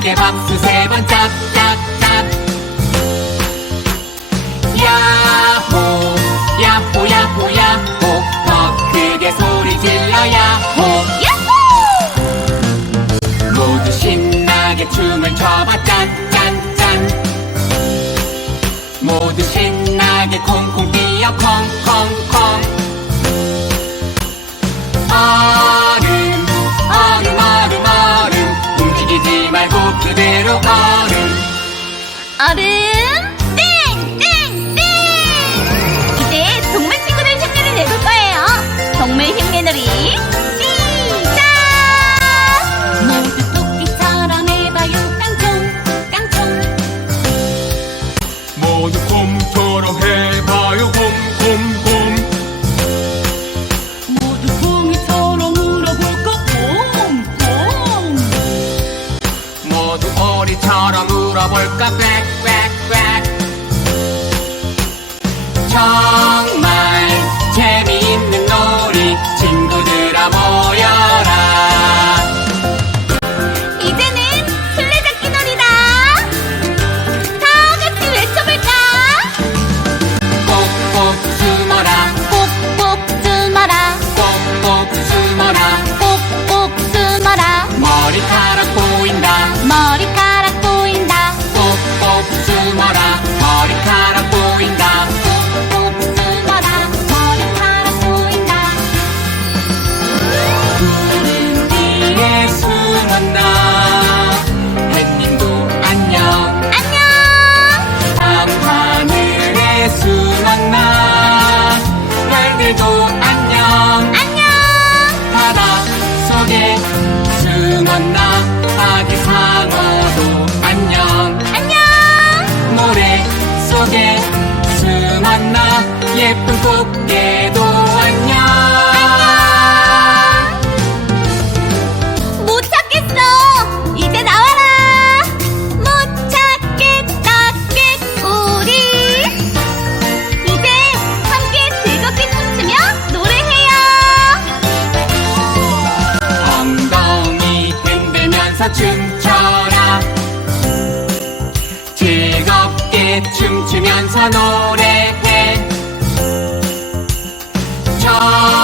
신나게 박수 세 번 짝짝짝. 야호 야호 야호 야호. 더 크게 소리 질러 야호. 야호! 모두 신나게 춤을 춰봐 짠짠짠 모두 신나게 콩콩 뛰어 콩콩 얼 울어볼까 꽥 숨었나 예쁜 꽃게도 안녕 못 찾겠어. 이제 나와라. 못 찾겠다 꾀꼬리. 이제 함께 즐겁게 춤추며 노래해요. 엉덩이 흔들면서 춤춰라. 즐겁게 춤추면서 노래해 Bye.